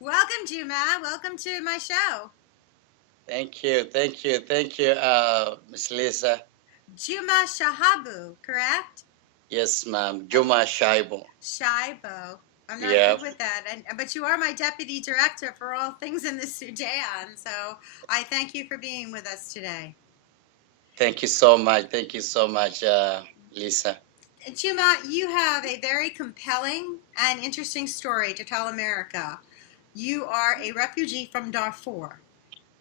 Welcome, Juma. Welcome to my show. Thank you, Miss Lisa. Juma Shahabu, correct? Yes, ma'am. Juma Shaibo. Shaibo. I'm not Yeah, good with that. But you are my deputy director for all things in the Sudan. So I thank you for being with us today. thank you so much. Thank you so much, Lisa. Juma, you have a very compelling and interesting story to tell America. You are a refugee from Darfur.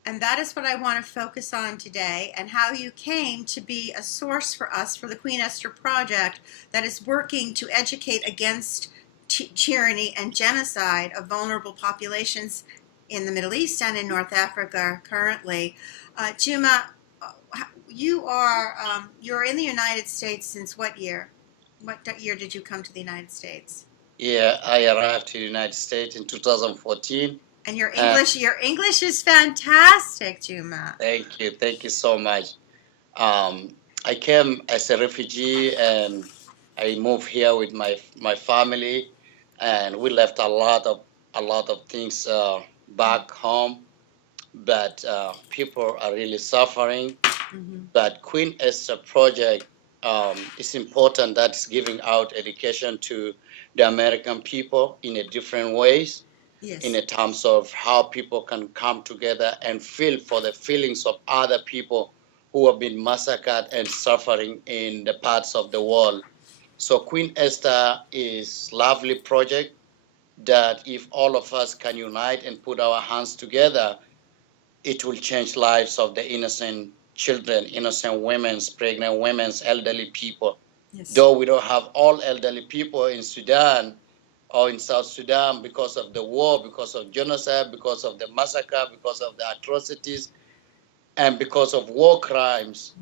And that is what I want to focus on today, and how you came to be a source for us for the Queen Esther Project that is working to educate against tyranny and genocide of vulnerable populations in the Middle East and in North Africa currently. Juma, you're in the United States since what year? What year did you come to the United States? Yeah, I arrived to the United States in 2014. And your English is fantastic, Juma. Thank you so much. I came as a refugee and I moved here with my family, and we left a lot of things back home, but people are really suffering. Mm-hmm. But Queen Esther Project is important. That's giving out education to the American people in a different ways, in Yes. a terms of how people can come together and feel for the feelings of other people who have been massacred and suffering in the parts of the world. So Queen Esther is lovely project that if all of us can unite and put our hands together, it will change lives of the innocent children, innocent women, pregnant women, elderly people. Yes. Though we don't have all elderly people in Sudan or in South Sudan because of the war, because of genocide, because of the massacre, because of the atrocities, and because of war crimes,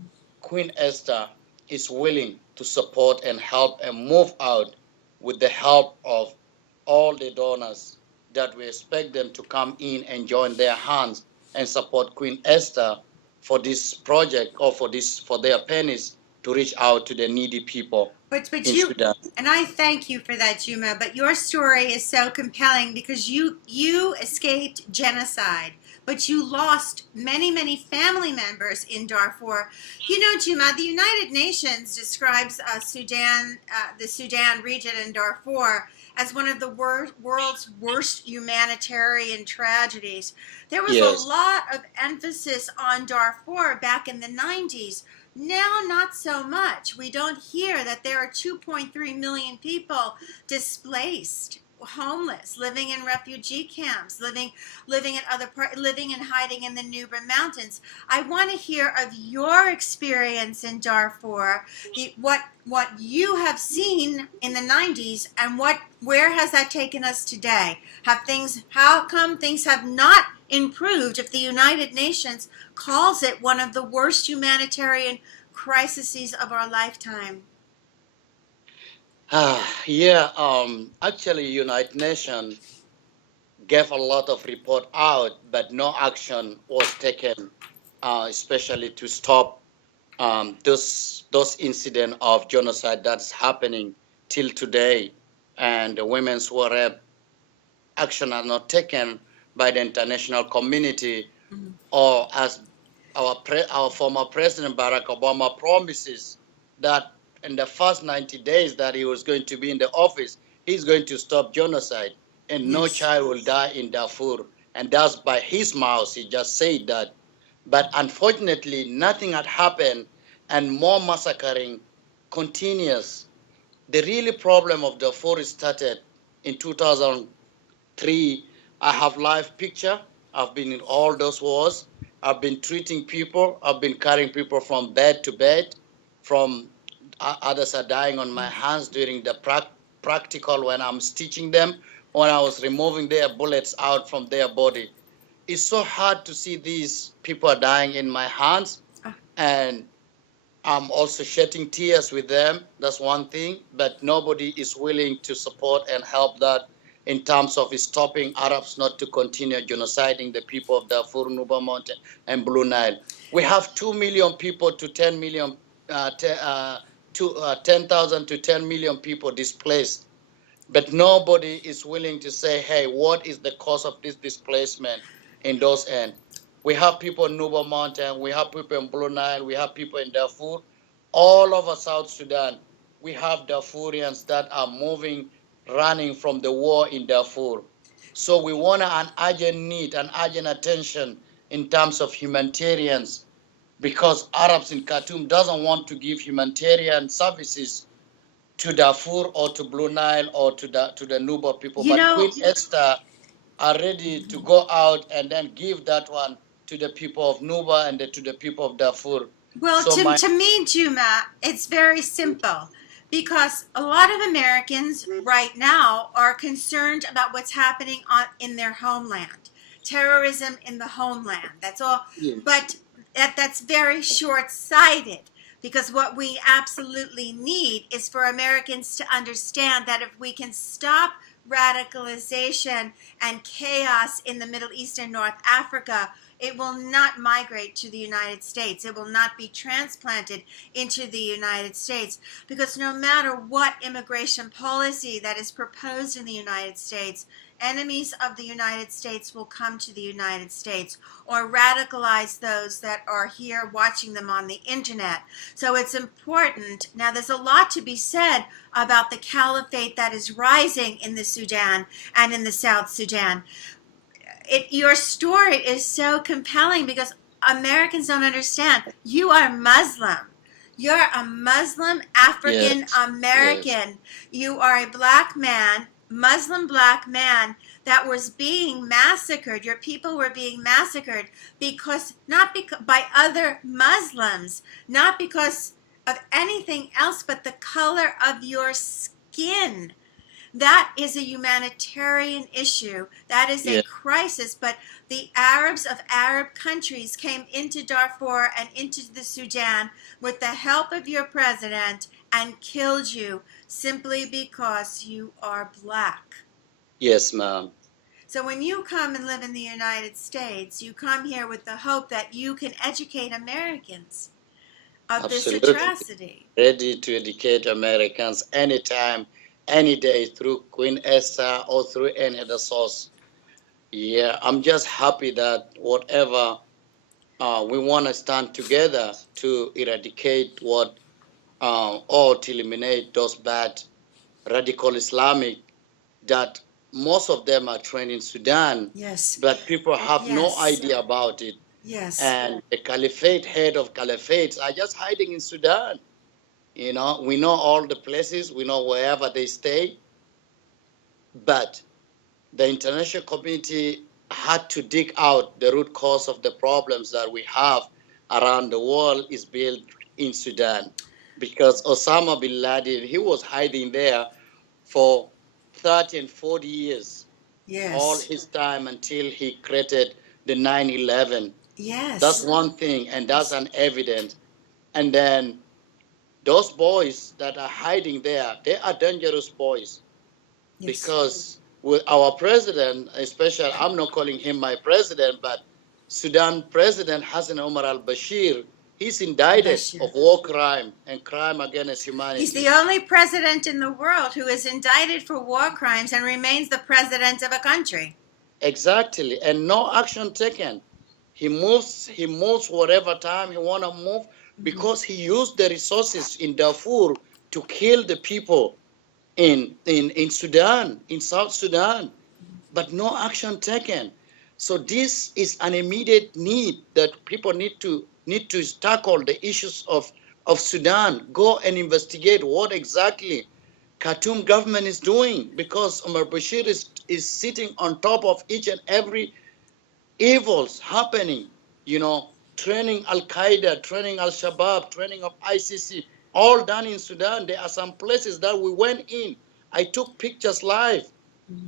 Queen Esther is willing to support and help and move out with the help of all the donors that we expect them to come in and join their hands and support Queen Esther for this project or for their pennies to reach out to the needy people But in you Sudan. and I thank you for that, Juma. But your story is so compelling because you escaped genocide, but you lost many family members in Darfur. You know, Juma, the United Nations describes the Sudan region in Darfur as one of the world's worst humanitarian tragedies. There was a Yes. lot of emphasis on Darfur back in the 90s. Now, not so much. We don't hear that there are 2.3 million people displaced, homeless, living in refugee camps, living and hiding in the Nuba Mountains. I want to hear of your experience in Darfur, what you have seen in the 90s, and where has that taken us today? How come things have not improved if the United Nations calls it one of the worst humanitarian crises of our lifetime? Yeah, actually, United Nations gave a lot of report out, but no action was taken, especially to stop those incident of genocide that's happening till today, and the women's who are raped. Action are not taken by the international community, Mm-hmm. or as our former president Barack Obama promises that in the first 90 days that he was going to be in the office, he's going to stop genocide and no Yes. child will die in Darfur. And that's by his mouth. He just said that. But unfortunately, nothing had happened and more massacring continues. The really problem of Darfur started in 2003. I have live picture. I've been in all those wars. I've been treating people. I've been carrying people from bed to bed. From others are dying on my hands during the practical when I'm stitching them, when I was removing their bullets out from their body. It's so hard to see these people are dying in my hands, Ah, and I'm also shedding tears with them. That's one thing, but nobody is willing to support and help that in terms of stopping Arabs not to continue genociding the people of Darfur, Nuba Mountain, and Blue Nile. We have 2 million people to 10 million, 10,000 to 10 million people displaced. but nobody is willing to say, hey, what is the cause of this displacement in those ends? We have people in Nuba Mountain, we have people in Blue Nile, we have people in Darfur, all over South Sudan. We have Darfurians that are moving, running from the war in Darfur. So we want an urgent need, an urgent attention in terms of humanitarians, because Arabs in Khartoum doesn't want to give humanitarian services to Darfur or to Blue Nile or to the Nuba people. You But know, Queen Esther are ready to go out and then give that one to the people of Nuba and to the people of Darfur. well, So my to me, Juma, it's very simple because a lot of Americans right now are concerned about what's happening in their homeland, terrorism in the homeland. That's all. yes, But that's very short-sighted because what we absolutely need is for Americans to understand that if we can stop radicalization and chaos in the Middle East and North Africa, it will not migrate to the United States. It will not be transplanted into the United States because no matter what immigration policy that is proposed in the United States, enemies of the United States will come to the United States or radicalize those that are here watching them on the internet. So it's important. Now, there's a lot to be said about the caliphate that is rising in the Sudan and in the South Sudan. Your story is so compelling because Americans don't understand. You are Muslim. You're a Muslim African yes, yes, American. You are a black man, Muslim black man that was being massacred. Your people were being massacred because by other Muslims, not because of anything else but the color of your skin. That is a humanitarian issue. That is a yes, crisis. But the Arabs of Arab countries came into Darfur and into the Sudan with the help of your president and killed you simply because you are black. yes, ma'am. So when you come and live in the United States, you come here with the hope that you can educate Americans of this Absolutely. atrocity. Ready to educate Americans anytime, any day through Queen Esther or through any other source. Yeah, I'm just happy that whatever we want to stand together to eradicate or to eliminate those bad radical Islamic that most of them are trained in Sudan, Yes. but people have no Yes. idea about it. Yes. And the caliphate, head of caliphates, are just hiding in Sudan. You know, we know all the places, we know wherever they stay, but the international community had to dig out the root cause of the problems that we have around the world is built in Sudan. Because Osama bin Laden, he was hiding there for 30 and 40 years, all Yes. his time until he created the 9/11. That's Yes. one thing, and that's an evidence. And then those boys that are hiding there, they are dangerous boys Yes. because with our president, especially, I'm not calling him my president, but Sudan President Hassan Omar al-Bashir, he's indicted Bashir. of war crime and crime against He's humanity. the only president in the world who is indicted for war crimes and remains the president of a country. Exactly, and no action taken. He moves whatever time he wanna move because he used the resources in Darfur to kill the people in Sudan, in South Sudan, but no action taken. So this is an immediate need that people need to tackle the issues of Sudan. Go and investigate what exactly Khartoum government is doing, because Omar Bashir is sitting on top of each and every evils happening, training Al Qaeda, training Al Shabaab, training of ICC, all done in Sudan. There are some places that we went in. I took pictures live.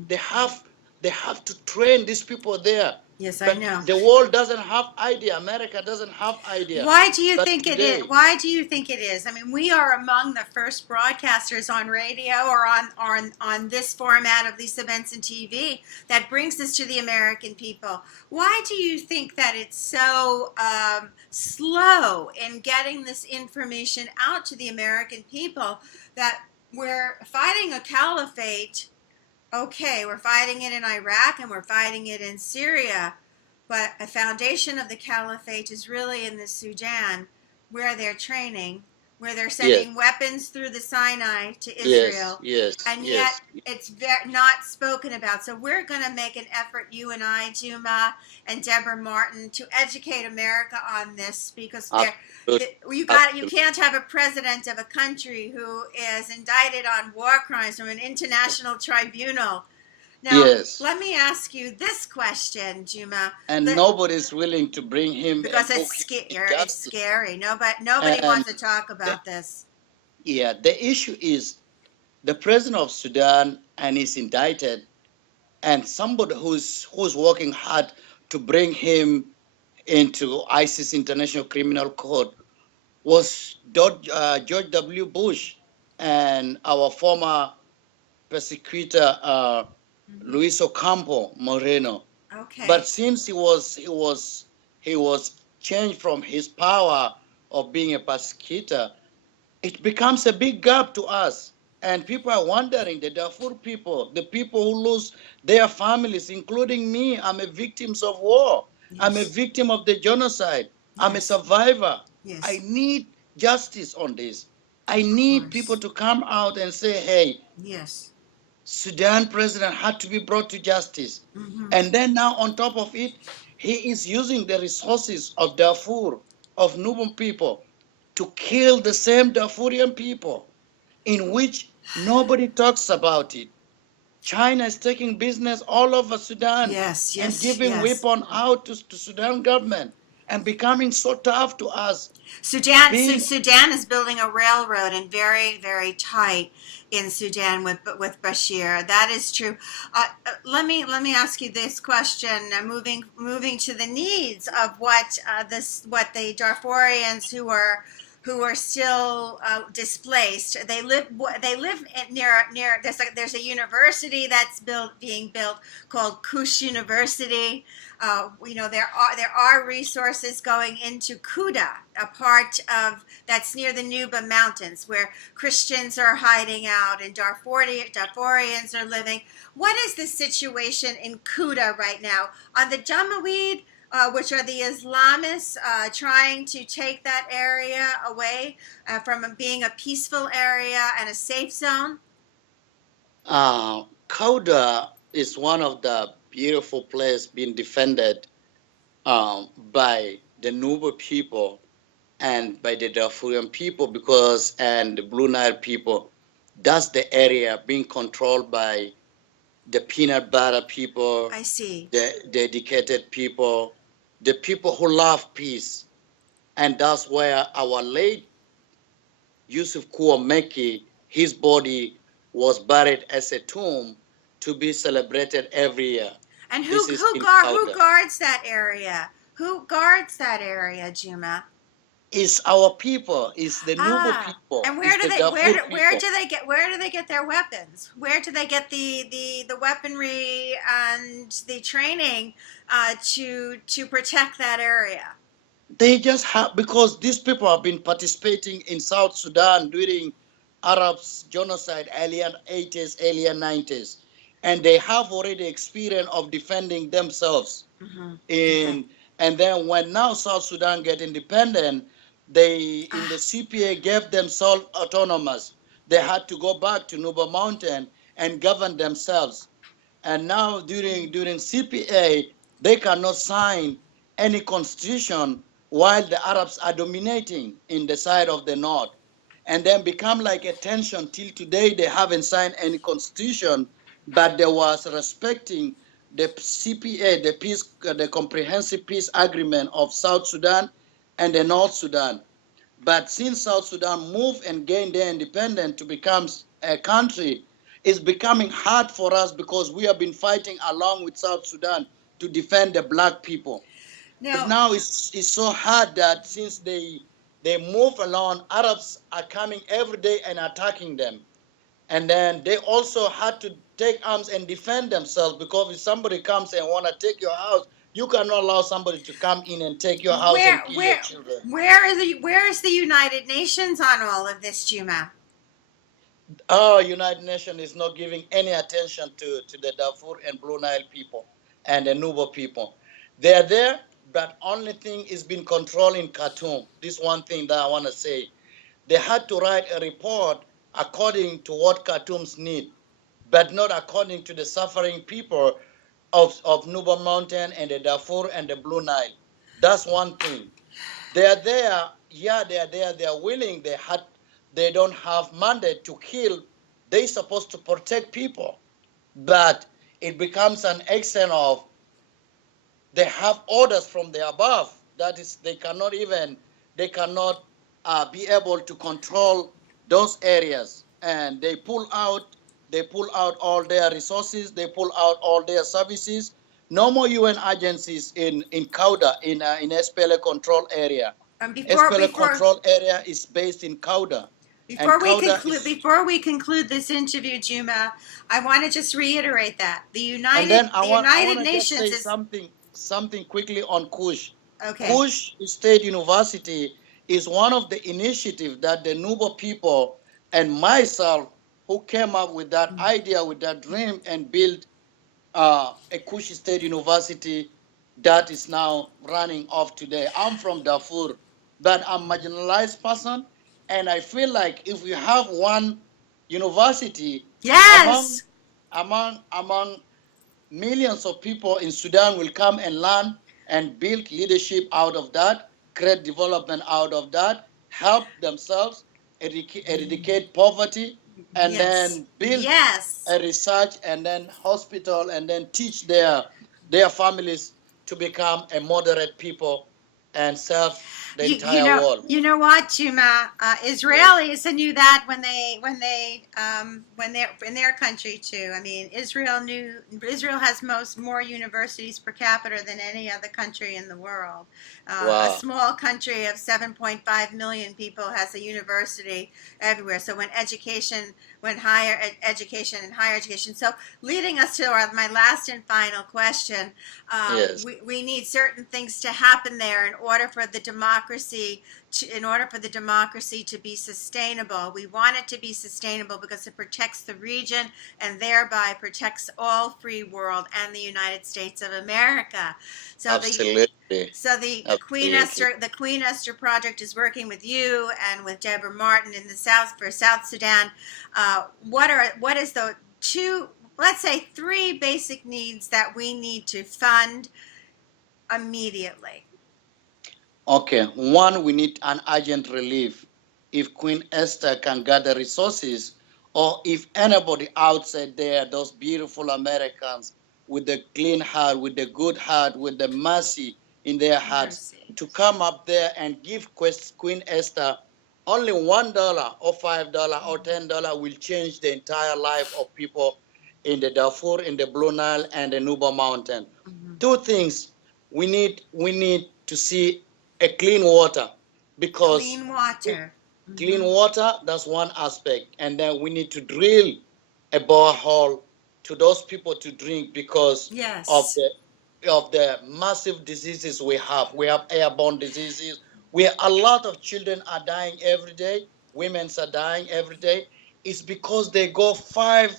They have they have to train these people there. Yes, I But know. the world doesn't have idea. America doesn't have idea. Why do you But think it today, is? Why do you think it is? I mean, we are among the first broadcasters on radio or on this format of Lisa Benson TV that brings this to the American people. Why do you think that it's so slow in getting this information out to the American people that we're fighting a caliphate. Okay, we're fighting it in Iraq and we're fighting it in Syria, but a foundation of the caliphate is really in the Sudan, where they're training, where they're Yes, sending weapons through the Sinai to yes, Israel, yes, and yet yes. it's not spoken about. So we're going to make an effort, you and I, Juma and Deborah Martin, to educate America on this, because Absolutely, you absolutely. can't have a president of a country who is indicted on war crimes from an international tribunal. Now, Yes. let me ask you this question, Juma. And The, nobody's willing to bring him because and it's book him to scary. It's justice. scary. Nobody And wants to talk the, about this. yeah, the issue is the president of Sudan and is indicted, and somebody who's working hard to bring him into ISIS International Criminal Court was George W. Bush and our former persecutor Luis Ocampo Moreno. Okay. But since he was changed from his power of being a persecutor, it becomes a big gap to us. And people are wondering, the Darfur people, the people who lose their families, including me, I'm a victim of war. I'm a Yes. victim of the genocide. I'm a Yes. survivor. I Yes. need justice on this. I Of need people course. to come out and say, hey, Yes. Sudan president had to be brought to justice. Mm-hmm. And then now on top of it, he is using the resources of Darfur, of Nubian people, to kill the same Darfurian people, in which nobody talks about it. China is taking business all over Sudan Yes. and Yes. giving Yes. weapon out to Sudan government and becoming so tough to us. Being Sudan is building a railroad, and very, very tight in Sudan with Bashir. That is true. Let me ask you this question. Moving to the needs of what the Darfurians who are still displaced. They live near. There's a university that's being built called Kush University. There are resources going into Kuda, a part of that's near the Nuba Mountains, where Christians are hiding out and Darfurians are living. What is the situation in Kuda right now? On the Jamaweed, which are the Islamists trying to take that area away from being a peaceful area and a safe zone? Kauda is one of the beautiful places being defended by the Nuba people and by the Darfurian people and the Blue Nile people. That's the area being controlled by the peanut butter people, I see. the dedicated people, the people who love peace. And that's where our late Yusuf Kuomeki, his body was buried as a tomb to be celebrated every year. And This is in who Kauda. guards that area? Who guards that area, Juma? It's our people, it's the Nuba people, And it's the Darfur people. where do they get their weapons? Where do they get the weaponry and the training to protect that area? They just have, because these people have been participating in South Sudan during Arabs genocide earlier 80s, earlier 90s, and they have already experience of defending themselves. Mm-hmm. Okay. And then when now South Sudan get independent, they in the Ah, CPA gave themselves autonomous. They had to go back to Nuba Mountain and govern themselves. And now during CPA, they cannot sign any constitution while the Arabs are dominating in the side of the north. And then become like a tension till today. They haven't signed any constitution, but there was respecting the CPA, the Comprehensive Peace Agreement of South Sudan and the North Sudan. But since South Sudan moved and gained their independence to become a country, it's becoming hard for us because we have been fighting along with South Sudan to defend the black people. But now, now it's so hard that since they move along, Arabs are coming every day and attacking them. And then they also had to take arms and defend themselves, because if somebody comes and want to take your house, you cannot allow somebody to come in and take your house where and kill your where children. where is the United Nations on all of this, Juma? Our United Nations is not giving any attention to the Darfur and Blue Nile people and the Nuba people. They are there, but only thing is being controlled in Khartoum. This one thing that I want to say. They had to write a report according to what Khartoum's need, but not according to the suffering people of Nuba Mountain and the Darfur and the Blue Nile. That's one thing. They are there, yeah, they are there, they are willing, they don't have mandate to kill. They're supposed to protect people. But it becomes an extent of they have orders from the above. That is, they cannot be able to control those areas, and they pull out all their resources, they pull out all their services. No more UN agencies in Kauda, in SPLA control area. Before SPLA before control area is based in Kauda, and Kauda is. before we conclude this interview, Juma, I want to just reiterate that And then The I want United to just Nations say is something quickly on Kush. okay. Kush State University is one of the initiatives that the Nuba people and myself who came up with that idea, with that dream, and built a Kush State University that is now running off today. I'm from Darfur, but I'm a marginalized person, and I feel like if we have one university among Yes. among millions of people in Sudan will come and learn and build leadership out of that, create development out of that, help themselves, eradicate poverty, and Yes. then build Yes. a research and then hospital and then teach their families to become a moderate people and serve the entire world. You know what, Juma? Israelis knew that when they're in their country too. I mean, Israel has more universities per capita than any other country in the world. A Wow. small country of 7.5 million people has a university everywhere. So when higher education and higher education. So leading us to my last and final question, Yes. we need certain things to happen there in order for the democracy to be sustainable. We want it to be sustainable because it protects the region and thereby protects all free world and the United States of America. So Absolutely. The Queen Esther Project is working with you and with Deborah Martin in the South Sudan. What is the let's say 3 basic needs that we need to fund immediately? Okay, one, we need an urgent relief. If Queen Esther can gather resources, or if anybody outside there, those beautiful Americans with the clean heart, with the good heart, with the mercy in their hearts, to come up there and give Queen Esther only $1 or $5 or $10 will change the entire life of people in the Darfur, in the Blue Nile, and the Nuba Mountain. Mm-hmm. 2 things we need to see a clean water, because clean water, that's one aspect, and then we need to drill a borehole to those people to drink because of the massive diseases we have. We have airborne diseases. A lot of children are dying every day. Women are dying every day. It's because they go 30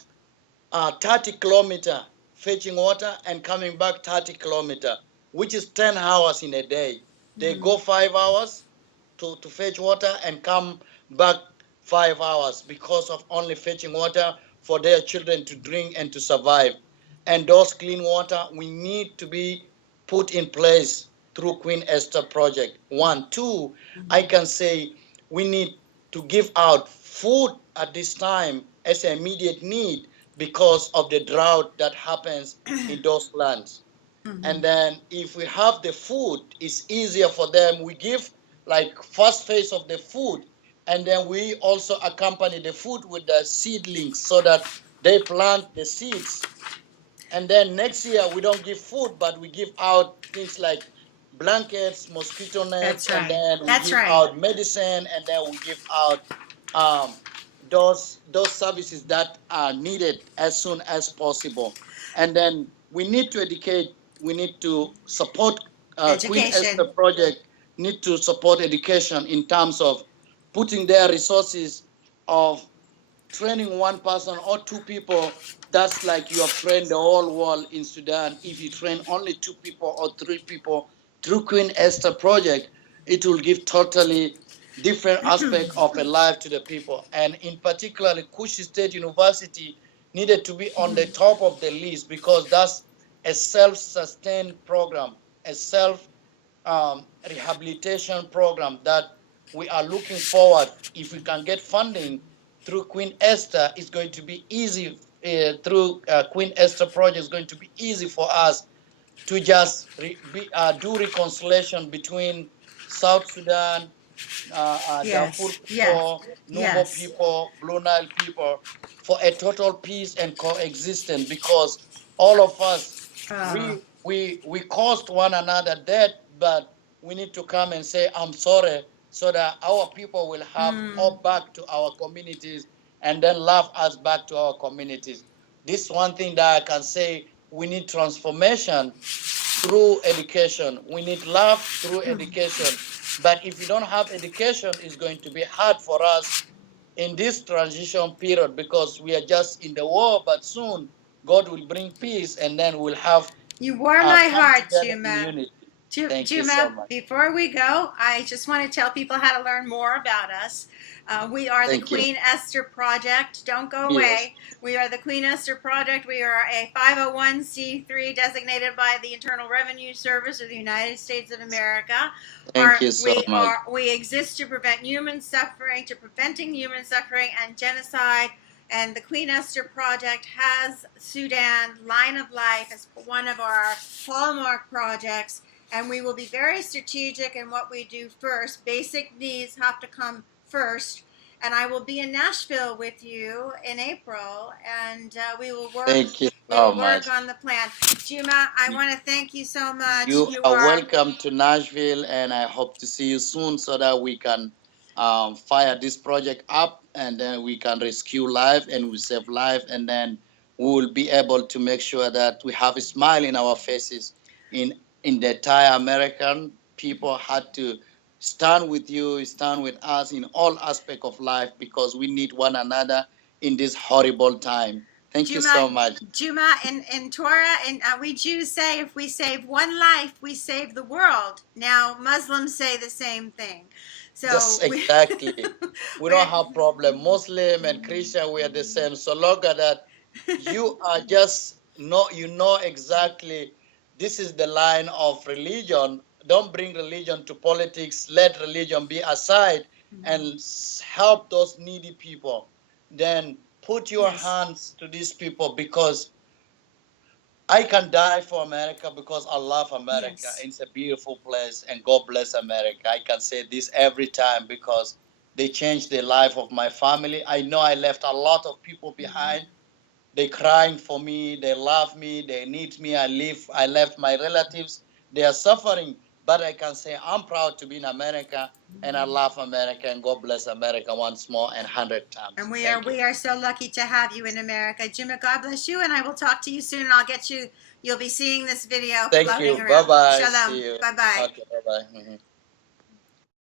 kilometer fetching water and coming back 30 kilometer, which is 10 hours in a day. They go 5 hours to fetch water and come back 5 hours because of only fetching water for their children to drink and to survive. And those clean water we need to be put in place through Queen Esther Project. 1. 2, I can say we need to give out food at this time as an immediate need because of the drought that happens in those lands. Mm-hmm. And then if we have the food, it's easier for them. We give like first phase of the food, and then we also accompany the food with the seedlings so that they plant the seeds. And then next year we don't give food, but we give out things like blankets, mosquito nets, and then we give out medicine, and then we give out those services that are needed as soon as possible. And then we need to educate. We need to support Queen Esther Project. Need to support education in terms of putting their resources of training one person or two people, that's like you have trained the whole world in Sudan. If you train only two people or three people through Queen Esther project, it will give totally different aspect of a life to the people. And in particular, Kushi State University needed to be on the top of the list because that's a self-sustained program, a rehabilitation program that we are looking forward. If we can get funding through Queen Esther, it's going to be easy. Through Queen Esther project, it's going to be easy for us to just do reconciliation between South Sudan, Darfur Yes, yes, people, Nuba yes. people, Blue Nile people, for a total peace and coexistence. Because all of us, Uh, we caused one another death, but we need to come and say I'm sorry, so that our people will have hope back to our communities, and then love us back to our communities. This one thing that I can say: we need transformation through education. We need love through education. But if you don't have education, it's going to be hard for us in this transition period because we are just in the war, but soon God will bring peace and then we'll have you warm my come heart, together in Juma. unity. Thank you so Juma, much. before we go, I just want to tell people how to learn more about us. We are the Thank you. Queen Esther Project. Don't go Yes. away. We are the Queen Esther Project. We are a 501c3 designated by the Internal Revenue Service of the United States of America. Thank you so much. We exist to prevent human suffering, to preventing human suffering and genocide. And the Queen Esther Project has Sudan Line of Life as one of our hallmark projects. And we will be very strategic in what we do first. Basic needs have to come first. And I will be in Nashville with you in April, and we will work. Thank you We so will much. work on the plan. Juma, I want to thank you so much. You You are are welcome to Nashville, and I hope to see you soon so that we can fire this project up and then we can rescue life and we save life, and then we will be able to make sure that we have a smile in our faces. In the entire American people had to stand with you, stand with us in all aspects of life because we need one another in this horrible time. Thank you so much. Juma in Torah, and we Jews say if we save one life, we save the world. Now Muslims say the same thing. So Just exactly. We don't we're- have problem. Muslim and Christian, we are the same. So look at that. You are just you know exactly this is the line of religion. Don't bring religion to politics. Let religion be aside and help those needy people. Then put your Yes. hands to these people because I can die for America because I love America. Yes. It's a beautiful place, and God bless America. I can say this every time because they changed the life of my family. I know I left a lot of people behind. They crying for me. They love me. They need me. I left my relatives. They are suffering, but I can say I'm proud to be in America, and I love America, and God bless America once more and 100 times. And Thank you. we are so lucky to have you in America. Jimmy, God bless you, and I will talk to you soon. And I'll get you. You'll be seeing this video Thank floating you. Bye around. bye. Shalom. See you. Bye bye. Okay. Bye bye.